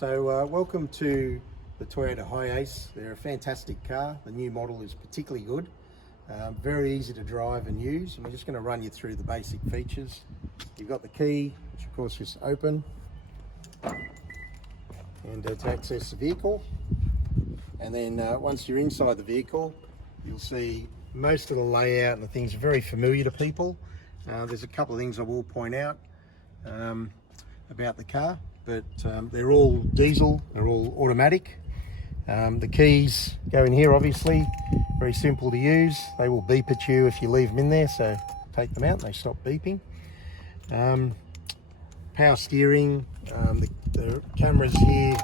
So welcome to the Toyota Hiace. They're a fantastic car. The new model is particularly good. Very easy to drive and use. And we're just going to run you through the basic features. You've got the key, which of course is open, and to access the vehicle. And then once you're inside the vehicle, you'll see most of the layout and the things are very familiar to people. There's a couple of things I will point out about the car, but they're all diesel, they're all automatic. The keys go in here, obviously, very simple to use. They will beep at you if you leave them in there, so take them out and they stop beeping. Power steering, the cameras here,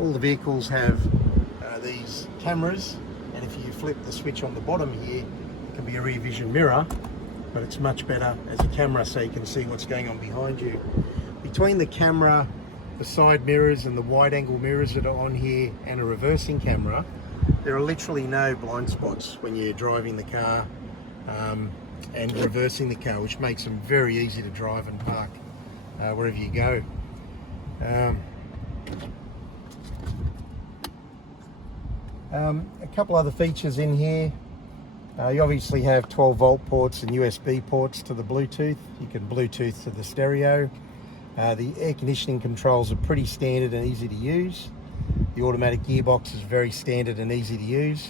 all the vehicles have these cameras, and if you flip the switch on the bottom here, it can be a rear vision mirror, but it's much better as a camera so you can see what's going on behind you. Between the camera, the side mirrors and the wide angle mirrors that are on here and a reversing camera, there are literally no blind spots when you're driving the car and reversing the car, which makes them very easy to drive and park wherever you go. A couple other features in here. You obviously have 12 volt ports and USB ports to the Bluetooth. You can Bluetooth to the stereo. The air conditioning controls are pretty standard and easy to use. The automatic gearbox is very standard and easy to use.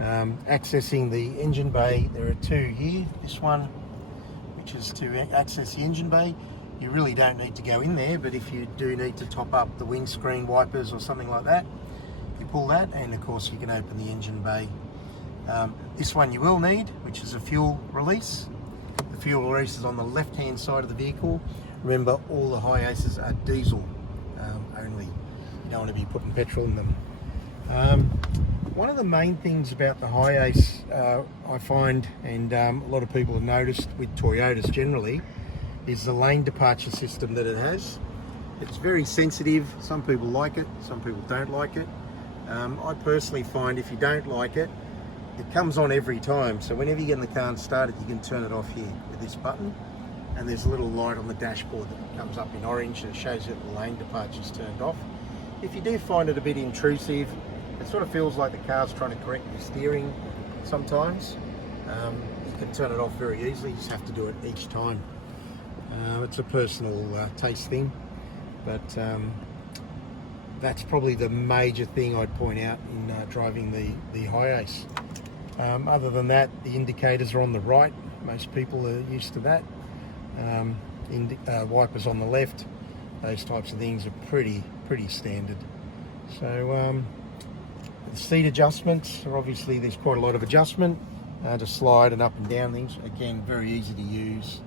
Accessing the engine bay, there are two here. This one, which is to access the engine bay. You really don't need to go in there, but if you do need to top up the windscreen wipers or something like that, you pull that, and of course you can open the engine bay. This one you will need, which is a fuel release. The fuel release is on the left hand side of the vehicle. Remember, all the Hiaces are diesel only. You don't want to be putting petrol in them. One of the main things about the Hiace I find, and a lot of people have noticed with Toyotas generally, is the lane departure system that it has. It's very sensitive. Some people like it, some people don't like it. I personally find if you don't like it, it comes on every time. So whenever you get in the car and start it, you can turn it off here with this button. And there's a little light on the dashboard that comes up in orange that shows that the lane departure is turned off. If you do find it a bit intrusive, it sort of feels like the car's trying to correct your steering sometimes. You can turn it off very easily, you just have to do it each time. It's a personal taste thing, but that's probably the major thing I'd point out in driving the Hiace. Other than that, the indicators are on the right. Most people are used to that. Wipers on the left, those types of things are pretty standard. So the seat adjustments are obviously, there's quite a lot of adjustment to slide and up and down things. Again, very easy to use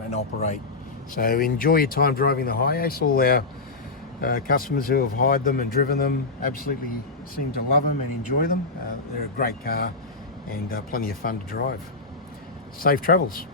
and operate. So enjoy your time driving the Hiace. All our customers who have hired them and driven them absolutely seem to love them and enjoy them. They're a great car and plenty of fun to drive. Safe travels.